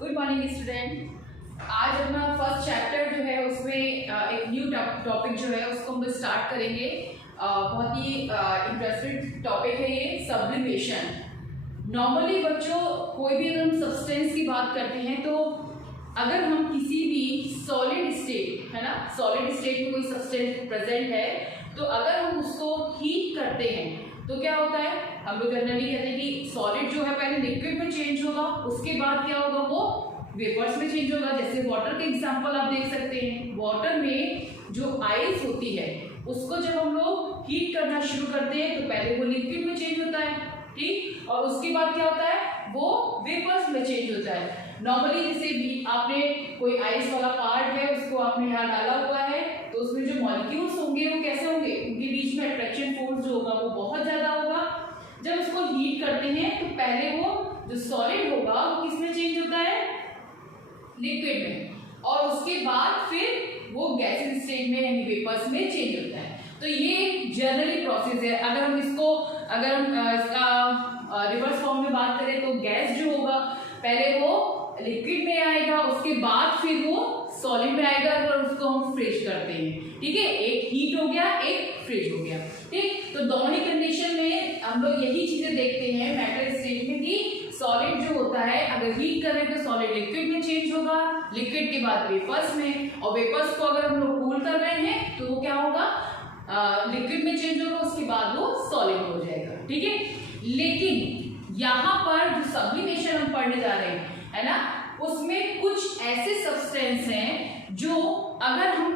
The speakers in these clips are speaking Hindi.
Good morning student. आज अपना फर्स्ट चैप्टर जो है उसमें एक न्यू टॉपिक जो है उसको हम स्टार्ट करेंगे। बहुत ही इंटरेस्टिंग टॉपिक है ये, सब्लिमेशन। नॉर्मली बच्चों कोई भी अगर हम सब्सटेंस की बात करते हैं तो अगर हम किसी भी सॉलिड स्टेट है ना, सॉलिड स्टेट में कोई सब्सटेंस प्रेजेंट है तो अगर हम उसको हीट करते हैं तो क्या होता है, हम लोग जनरली कहते हैं कि सॉलिड जो है पहले लिक्विड में चेंज होगा, उसके बाद क्या होगा वो वेपर्स में चेंज होगा। जैसे वाटर के एग्जांपल आप देख सकते हैं, वाटर में जो आइस होती है उसको जब हम लोग हीट करना शुरू करते हैं तो पहले वो लिक्विड में चेंज होता है, ठीक, और उसके बाद क्या होता है वो वेपर्स में चेंज होता है। नॉर्मली जैसे भी आपने कोई आइस वाला पार्ट है उसको आपने यहाँ डाला हुआ है तो उसमें जो मॉलिक्यूल्स होंगे वो कैसे होंगे, उनके बीच में अट्रैक्शन फोर्स जो होगा वो बहुत ज्यादा होगा। जब उसको हीट करते हैं तो पहले वो जो सॉलिड होगा वो किसमें चेंज होता है, लिक्विड में, और उसके बाद फिर वो गैसेस स्टेट में यानी वेपर्स में चेंज होता है। तो ये जनरली प्रोसेस है। अगर हम इसका रिवर्स फॉर्म में बात करें तो गैस जो होगा पहले वो लिक्विड में आएगा, उसके बाद फिर वो सॉलिड में आएगा अगर उसको हम फ्रीज करते हैं, ठीक है। एक हीट हो गया, एक फ्रीज हो गया, ठीक। तो दोनों ही कंडीशन में हम लोग यही चीजें देखते हैं मैटर स्टेट में कि सॉलिड जो होता है अगर हीट कर रहे हैं तो सॉलिड लिक्विड में चेंज होगा, लिक्विड के बाद वेपर्स में, और वेपर्स को अगर हम लोग कूल कर रहे हैं तो वो क्या होगा, लिक्विड में चेंज होगा, उसके बाद वो सॉलिड हो जाएगा, ठीक है। लेकिन यहाँ पर जो सब्लिमेशन हम पढ़ने जा रहे हैं है ना, उसमें कुछ ऐसे सब्सटेंस हैं जो अगर हम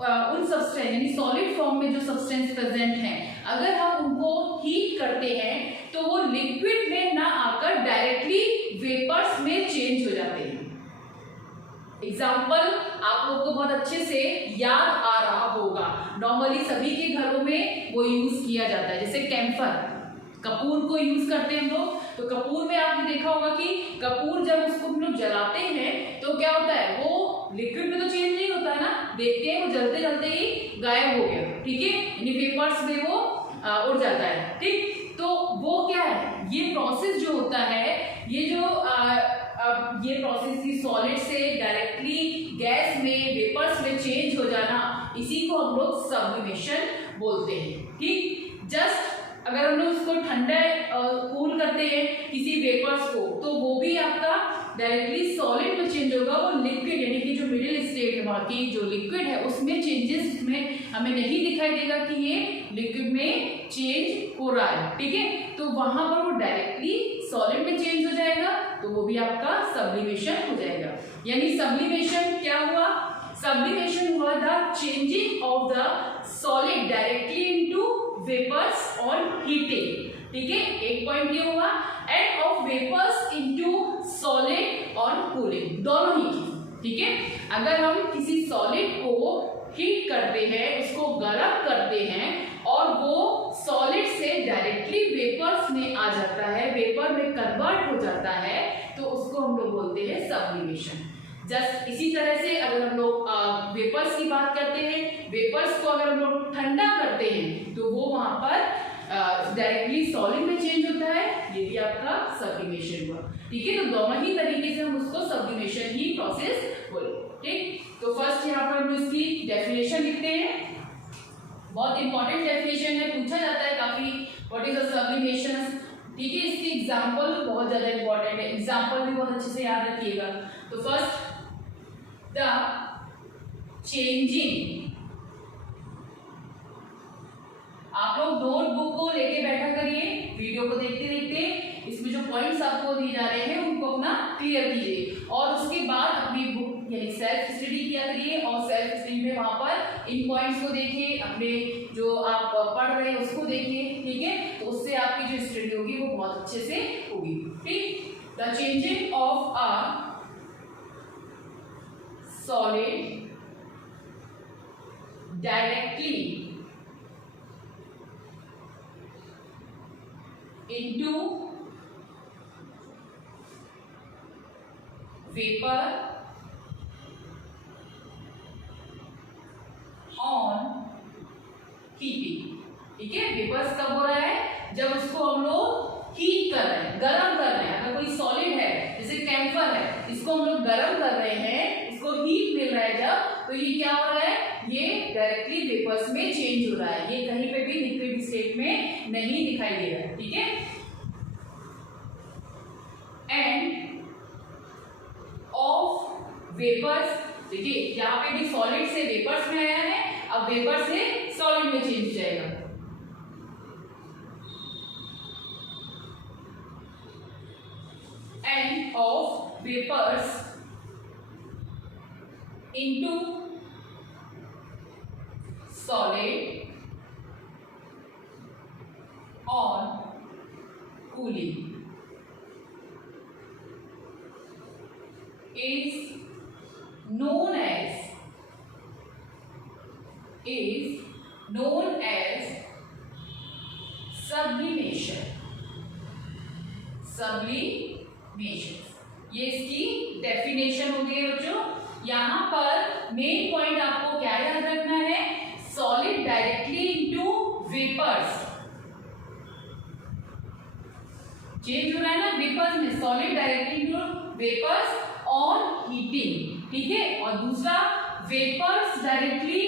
उन सब्सटेंस यानी सॉलिड फॉर्म में जो सब्सटेंस प्रेजेंट हैं अगर हम उनको हीट करते हैं तो वो लिक्विड में ना आकर डायरेक्टली वेपर्स में चेंज हो जाते हैं। एग्जाम्पल आप लोग को बहुत अच्छे से याद आ रहा होगा, नॉर्मली सभी के घरों में वो यूज किया जाता है, जैसे कैम्फर, कपूर को यूज करते हैं हम लोग। तो कपूर में आपने देखा होगा कि कपूर जब उसको हम लोग जलाते हैं तो क्या होता है, वो लिक्विड में तो चेंज नहीं होता है ना, देखते हैं वो जलते जलते ही गायब हो गया, ठीक है, यानी वेपर्स में वो उड़ जाता है, ठीक। तो वो क्या है, ये प्रोसेस जो होता है, ये जो ये प्रोसेस की सॉलिड से डायरेक्टली गैस में वेपर्स में चेंज हो जाना, इसी को हम लोग सब्लिमेशन बोलते हैं, ठीक। जस्ट अगर हम लोग उसको ठंडा कूल करते हैं किसी वेपर्स को तो वो भी आपका डायरेक्टली सॉलिड में चेंज होगा, वो लिक्विड यानी कि जो मिडिल स्टेट है वहाँ की जो लिक्विड है उसमें चेंजेस उसमें हमें नहीं दिखाई देगा कि ये लिक्विड में चेंज हो रहा है, ठीक है। तो वहां पर वो डायरेक्टली सॉलिड में चेंज हो जाएगा तो वो भी आपका सब्लिमेशन हो जाएगा। यानी सब्लिमेशन क्या हुआ, सब्लिमेशन हुआ the changing of the solid directly into vapours on heating, ठीक है, एक पॉइंट ये हुआ, and of vapours into solid on cooling, दोनों ही चीज, ठीक है। अगर हम किसी सॉलिड को हीट करते हैं, उसको गर्म करते हैं और वो सॉलिड से डायरेक्टली वेपर्स में आ जाता है, वेपर में कन्वर्ट हो जाता है, तो उसको हम लोग बोलते हैं सब्लिमेशन। जस्ट इसी तरह से अगर हम लोग वेपर्स की बात करते हैं, वेपर्स को अगर हम लोग ठंडा करते हैं तो वो वहां पर डायरेक्टली सॉलिड में चेंज होता है, ये भी आपका सब्लिमेशन हुआ, ठीक है। तो दोनों ही तरीके से हम उसको सब्लिमेशन ही प्रोसेस बोले, ठीक। तो फर्स्ट यहाँ पर हम इसकी डेफिनेशन लिखते हैं, बहुत इंपॉर्टेंट डेफिनेशन है, पूछा जाता है काफी, व्हाट इज द सब्लिमेशन, ठीक है। इसके एग्जाम्पल बहुत ज्यादा इंपॉर्टेंट है, एग्जाम्पल भी बहुत अच्छे से याद रखिएगा। तो फर्स्ट द चेंजिंग, आप लोग नोटबुक को लेके बैठा करिए, वीडियो को देखते देखते इसमें जो पॉइंट्स आपको दिए जा रहे हैं उनको अपना क्लियर कीजिए और उसके बाद अपनी बुक यानी सेल्फ स्टडी किया करिए और सेल्फ स्टडी में वहां पर इन पॉइंट्स को देखिए, अपने जो आप पढ़ रहे हैं उसको देखिए, ठीक है। तो उससे आपकी जो स्टडी होगी वो बहुत अच्छे से होगी, ठीक। The changing of a solid directly into vapor on heating, ठीक है। वेपर्स कब हो रहा है, जब उसको हम लोग हीट कर रहे हैं, गर्म कर रहे हैं। अगर कोई सॉलिड है जैसे कैम्फर है, इसको इसको हम लोग गर्म कर रहे हैं, इसको हीट मिल रहा है जब, तो ये क्या हो रहा है, ये डायरेक्टली वेपर्स में चेंज हो रहा है, ये कहीं पे भी लिक्विड स्टेट में नहीं दिखाई दे रहा है, ठीक है। एंड ऑफ वेपर्स, देखिए यहाँ पे भी सॉलिड से वेपर्स में आया है, अब वेपर से सॉलिड में चेंज हो जाएगा। And of vapours into solid on cooling is known as sublimation। ये इसकी डेफिनेशन हो गई बच्चों। यहां पर मेन पॉइंट आपको क्या याद रखना है, solid directly into vapours change हो रहा है ना, वेपर्स में solid directly into vapours on heating, ठीक है। और दूसरा वेपर्स डायरेक्टली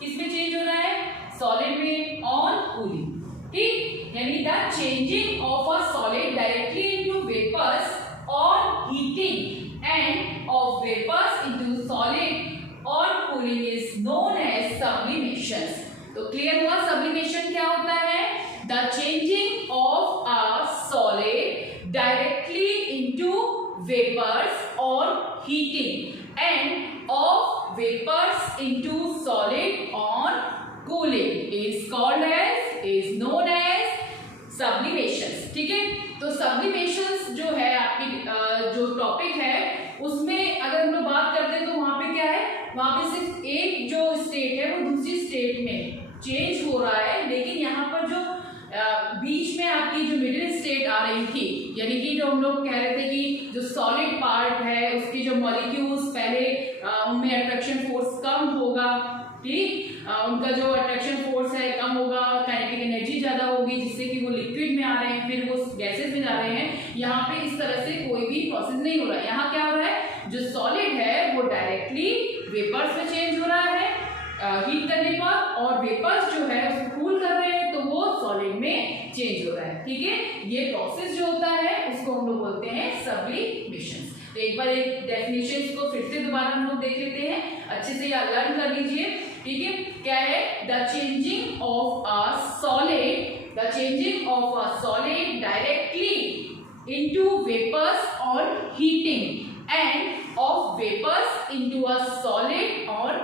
किस में चेंज हो रहा है, सॉलिड में ऑन कूलिंग, ठीक। यानी the changing of a solid directly into vapours on heating and of vapours into solid on cooling is known as sublimation. तो क्लियर हुआ सब्लिमेशन क्या होता है, the changing of a solid directly into vapors or heating and of vapors into solid on cooling is known as sublimations, ठीक है। तो sublimations जो है आपकी जो टॉपिक है उसमें अगर हम लोग बात करते हैं तो वहां पे क्या है, वहां पे सिर्फ एक जो स्टेट है वो दूसरी स्टेट में चेंज हो रहा है, लेकिन यहाँ पर जो बीच में आपकी जो मिडिल स्टेट आ रही थी, यानी कि जो हम लोग कह रहे थे कि जो सॉलिड पार्ट है उसके जो मॉलिक्यूल्स पहले उनमें अट्रैक्शन फोर्स कम होगा, ठीक, उनका जो अट्रैक्शन फोर्स है कम होगा, काइनेटिक एनर्जी ज्यादा होगी जिससे कि वो लिक्विड में आ रहे हैं, फिर वो गैसेस में जा रहे हैं। यहाँ पे इस तरह से कोई भी प्रोसेस नहीं हो रहा है। यहाँ क्या हो रहा है, जो सॉलिड है वो डायरेक्टली वेपर्स में चेंज हो रहा है हीट करने पर, और वेपर्स जो है उसको कूल कर रहे हैं तो वो सॉलिड में चेंज हो रहा है, ठीक है। ये प्रोसेस जो होता है उसको हम लोग बोलते हैं सब्लिमेशन। तो एक बार एक डेफिनेशन को फिर से दोबारा हम लोग देख लेते हैं, अच्छे से याद लर्न कर लीजिए, ठीक है। क्या है, the changing of a solid directly into vapours on heating and of vapours into a solid on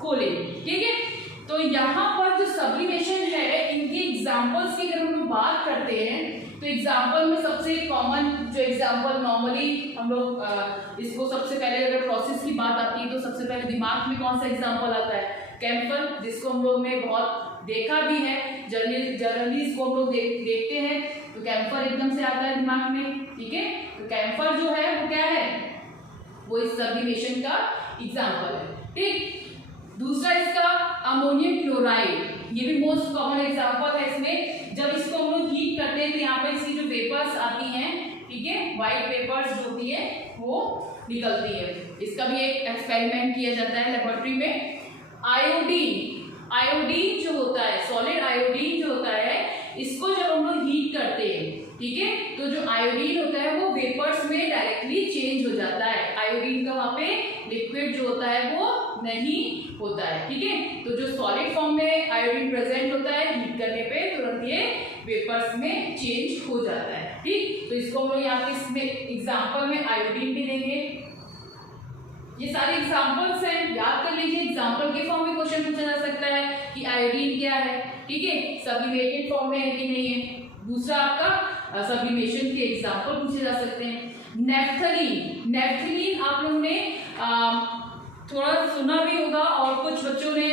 cooling, ठीक है। तो यहाँ पर जो सब्लिमेशन है इनकी एग्जांपल्स की अगर हम बात करते हैं तो एग्जांपल में सबसे कॉमन जो एग्जांपल नॉर्मली हम लोग इसको सबसे पहले अगर प्रोसेस की बात आती है तो सबसे पहले दिमाग में कौन सा एग्जांपल आता है, कैम्फर, जिसको हम लोग ने बहुत देखा भी है, जनरली इसको हम लोग देखते हैं तो कैम्फर एकदम से आता है दिमाग में, ठीक है। तो कैम्फर जो है वो क्या है, वो इस सब्लिमेशन का एग्जांपल है, ठीक। दूसरा इसका अमोनियम क्लोराइड, ये भी मोस्ट कॉमन एग्जांपल है। इसमें जब इसको हम लोग हीट करते हैं तो यहाँ पर इसकी जो वेपर्स आती हैं, ठीक है, व्हाइट वेपर्स जो होती है वो निकलती है। इसका भी एक एक्सपेरिमेंट किया जाता है लेबोरेटरी में। आयोडीन जो होता है, सॉलिड आयोडीन जो होता है, इसको जब हम लोग हीट करते हैं, ठीक है, तो जो आयोडीन होता है वो वेपर्स में डायरेक्टली चेंज हो जाता है। आयोडीन का वहाँ पे लिक्विड जो होता है वो नहीं होता है, ठीक है। तो जो सॉलिड फॉर्म में आयोडीन प्रेजेंट होता है, हीट करने पे तुरंत ये वेपर्स में चेंज हो जाता है, ठीक। तो इसको हम लोग यहाँ पे इसमें एग्जाम्पल में आयोडीन भी देंगे। ये सारे एग्जाम्पल्स हैं, याद कर लीजिए। एग्जाम्पल के फॉर्म में क्वेश्चन पूछा जा सकता है कि आयोडीन क्या है, ठीक है, सब्लिमेटेड फॉर्म में है कि नहीं है। दूसरा आपका सब्लिमेशन के एग्जाम्पल पूछे जा सकते हैं। नेफ्थलीन आप लोगों ने थोड़ा सुना भी होगा और कुछ बच्चों ने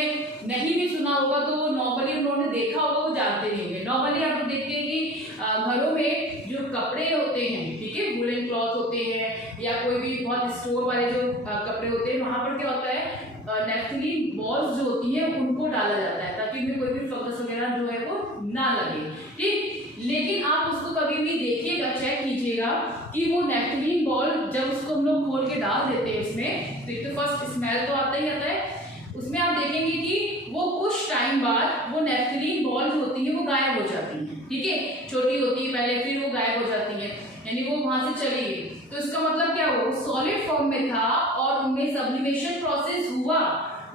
नहीं भी सुना होगा, तो नॉर्मली उन्होंने देखा होगा, वो जानते नहीं है। नॉर्मली आप लोग देखते हैं कि घरों में जो कपड़े होते हैं, ठीक है, वुलन क्लॉथ होते हैं या कोई भी बहुत स्टोर वाले जो कपड़े होते हैं, वहां पर क्या होता है, नेफ्थलीन बॉल्स जो होती हैं उनको डाला जाता है ताकि उनमें कोई भी फंगस वगैरह जो है वो ना लगे, ठीक। लेकिन आप उसको कभी भी देखिएगा, चेक कीजिएगा कि वो नेफ्थलीन बॉल जब उसको हम लोग खोल के डाल देते हैं उसमें, तो एक तो फर्स्ट स्मेल तो आता ही आता है, उसमें आप देखेंगे कि वो कुछ टाइम बाद वो नेफ्थलीन बॉल जो होती है वो गायब हो जाती है। ठीक है, छोटी होती है पहले, फिर वो गायब हो जाती है, यानी वो वहां से चली गई। तो इसका मतलब क्या हुआ, सॉलिड फॉर्म में था और उनमें सब्लिमेशन प्रोसेस हुआ,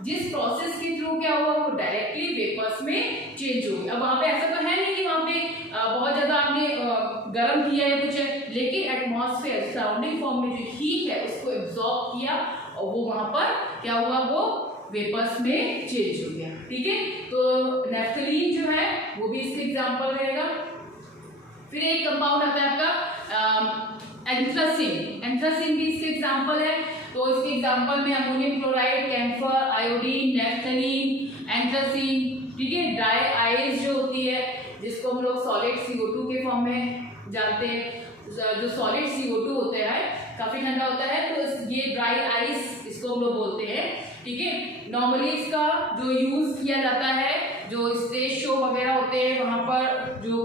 जिस प्रोसेस के थ्रू क्या हुआ, वो डायरेक्टली वेपर्स में चेंज हो गया। अब वहां पे ऐसा तो है नहीं कि वहां पे बहुत ज्यादा आपने गर्म किया है कुछ है, लेकिन एटमॉस्फेयर सराउंडिंग फॉर्म में जो हीट है उसको एब्जॉर्ब किया और वो वहां पर क्या हुआ, वो वेपर्स में चेंज हो गया। ठीक है, तो नेफ्थलीन जो है वो भी इसका एग्जांपल रहेगा। फिर एक कंपाउंड आता है आपका एंथ्रासिन, एंथ्रासिन भी इसके एग्जांपल है। तो इसके एग्जांपल में ammonium chloride, camphor, iodine, naphthalene, anthracene. ठीक है, ड्राई आइस जो होती है जिसको हम लोग सॉलिड CO2 के फॉर्म में जानते हैं, जो सॉलिड CO2 होता है काफी ठंडा होता है, तो ये ड्राई आइस इसको हम लोग बोलते हैं। ठीक है, नॉर्मली इसका जो यूज किया जाता है, जो स्टेज शो वगैरह होते हैं वहां पर जो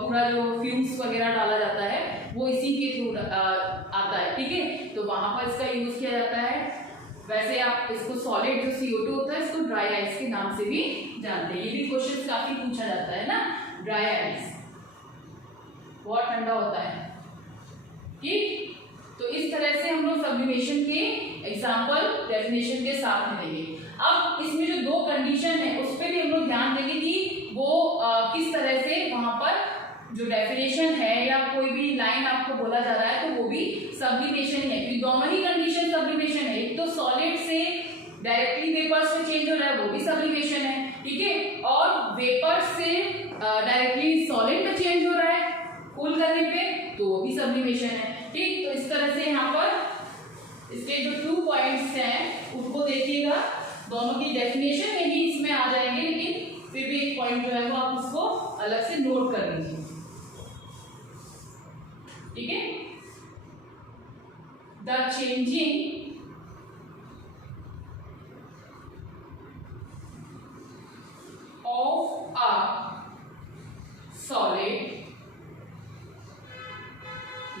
पूरा जो फ्यूम्स वगैरह डाला जाता है वो इसी के थ्रू आता है। ठीक है, तो वहां पर इसका यूज किया जाता है। वैसे आप इसको सॉलिड जो CO2 होता है इसको ड्राई आइस के नाम से भी जानते हैं। ये भी क्वेश्चन काफी पूछा जाता है ना, ड्राई आइस बहुत ठंडा होता है। ठीक, तो इस तरह से हम लोग सब्लिमेशन के एग्जाम्पल डेफिनेशन के साथ में देंगे। अब इसमें जो दो कंडीशन है उस पर भी हम लोग ध्यान देंगे कि वो किस तरह से वहां पर जो डेफिनेशन है या कोई भी लाइन आपको बोला जा रहा है तो वो भी सब्लिमेशन है, क्योंकि दोनों ही कंडीशन सब्लिमेशन है। एक तो सॉलिड से डायरेक्टली वेपर्स में चेंज हो रहा है वो भी सब्लिमेशन है। ठीक है, और वेपर्स से डायरेक्टली सॉलिड में चेंज हो रहा है कूल करने पे, तो वो भी सब्लिमेशन है। ठीक, तो इस तरह से यहाँ पर इसके जो 2 पॉइंट्स हैं उसको देखिएगा, दोनों की डेफिनेशन में भी इसमें आ जाएंगे, लेकिन फिर भी एक पॉइंट जो है वो आप उसको अलग से नोट कर लीजिए। ठीक है, the changing of a solid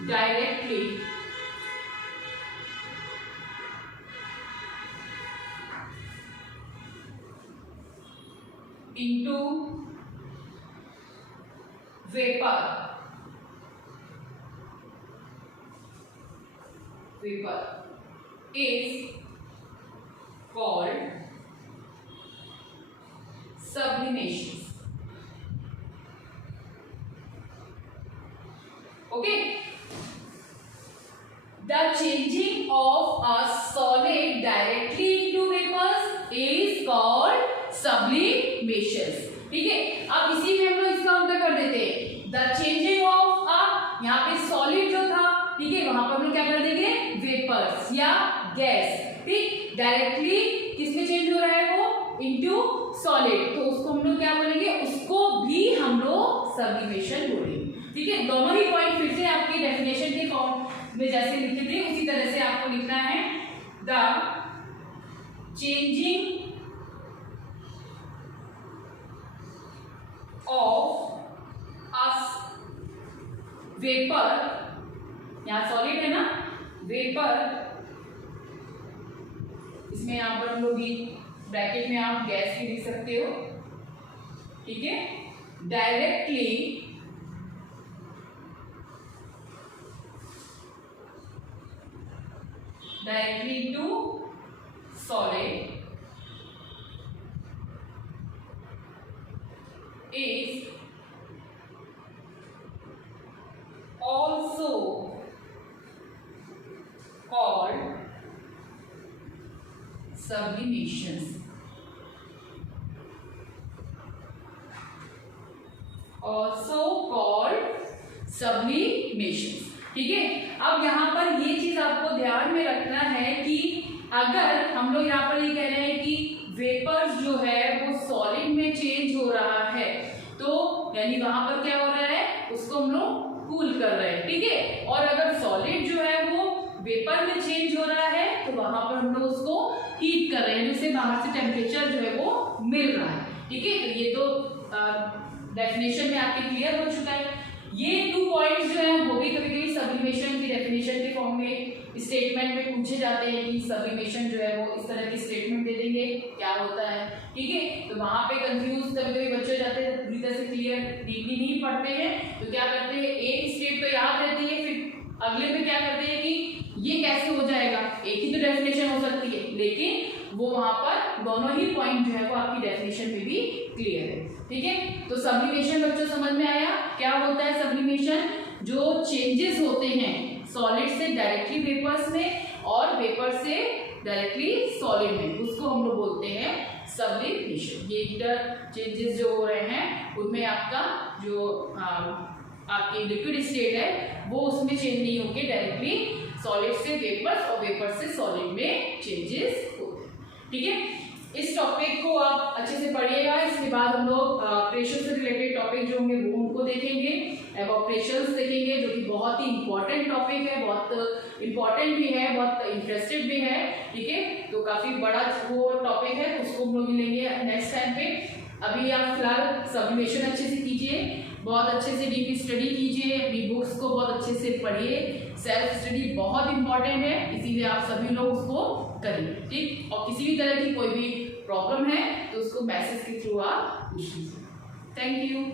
directly into vapor is called sublimation. Okay, the changing of a solid directly into vapors is called sublimation. ठीक है, अब इसी में हम लोग इसका उल्टा कर देते हैं, द चेंजिंग ऑफ अ, यहाँ पे सॉलिड जो था, ठीक है, वहां पर हम लोग क्या कर देंगे, वेपर्स या गैस। ठीक, डायरेक्टली किसमें चेंज हो रहा है वो, इनटू सॉलिड, तो उसको हम लोग क्या बोलेंगे, उसको भी हम लोग सब्लिमेशन बोलेंगे। ठीक है, दोनों ही पॉइंट फिर से आपके डेफिनेशन के फॉर्म में जैसे लिखे थे उसी तरह से आपको लिखना है, the changing of a vapour, यहाँ सॉलिड है ना, वेपर, इसमें यहाँ पर हम लोग भी ब्रैकेट में आप गैस भी लिख सकते हो। ठीक है, directly into solid is also called sublimation. Also called sublimation. ठीक है, अब यहाँ पर ये चीज आपको ध्यान में रखना है कि अगर हम लोग यहाँ पर ये कह रहे हैं कि वेपर्स जो है वो सॉलिड में चेंज हो रहा है, तो यानी वहां पर क्या हो रहा है, उसको हम लोग कूल कर रहे हैं। ठीक है, और अगर सॉलिड जो है वो वेपर में चेंज हो रहा है तो वहां पर हम लोग उसको हीट कर रहे हैं, जिससे बाहर से टेम्परेचर जो है वो मिल रहा है। ठीक है, तो ये तो डेफिनेशन में आपके क्लियर हो चुका है। ये 2 पॉइंट्स जो है वो भी कभी कभी सब्लिमेशन की डेफिनेशन के फॉर्म में स्टेटमेंट में पूछे जाते हैं कि सब्लिमेशन जो है वो इस तरह की स्टेटमेंट दे देंगे क्या होता है, ठीक है। तो वहां पे कंफ्यूज कभी कभी बच्चे हो जाते हैं, पूरी तरह से क्लियर डीपली नहीं पढ़ते हैं, तो क्या करते हैं एक स्टेट तो याद रहती है, फिर अगले में क्या करते हैं कि ये कैसे हो जाएगा, एक ही तो डेफिनेशन हो सकती है, लेकिन वो वहां पर दोनों ही पॉइंट जो है वो आपकी डेफिनेशन में भी क्लियर है, ठीक है। तो सब्लिमेशन बच्चों समझ में आया क्या होता है सब्लिमेशन, जो चेंजेस होते हैं सॉलिड से डायरेक्टली वेपर्स में और वेपर से डायरेक्टली सॉलिड में, उसको हम लोग बोलते हैं सब्लिमेशन। ये इंटर चेंजेस जो हो रहे हैं उनमें आपका जो आपकी लिक्विड स्टेट है वो उसमें चेंज नहीं होके डायरेक्टली सॉलिड से वेपर्स और वेपर से सॉलिड में चेंजेस होते हैं, ठीक है। इस टॉपिक को आप अच्छे से पढ़िएगा। इसके बाद हम लोग प्रेशर से रिलेटेड टॉपिक जो होंगे वो उनको देखेंगे, एवोपरेशंस देखेंगे जो कि बहुत ही इंपॉर्टेंट टॉपिक है, बहुत इंपॉर्टेंट भी है, बहुत इंटरेस्टेड भी है, ठीक है। तो काफी बड़ा वो टॉपिक है, तो उसको हम लोग लेंगे नेक्स्ट टाइम पे। अभी आप फिलहाल सब्लिमेशन अच्छे से कीजिए, बहुत अच्छे से डीप स्टडी कीजिए, अपनी बुक्स को बहुत अच्छे से पढ़िए, सेल्फ स्टडी बहुत इंपॉर्टेंट है, इसीलिए आप सभी लोग उसको करिए, ठीक। और किसी भी तरह की कोई भी प्रॉब्लम है तो उसको मैसेज के थ्रू आप पूछ लीजिए। Thank you.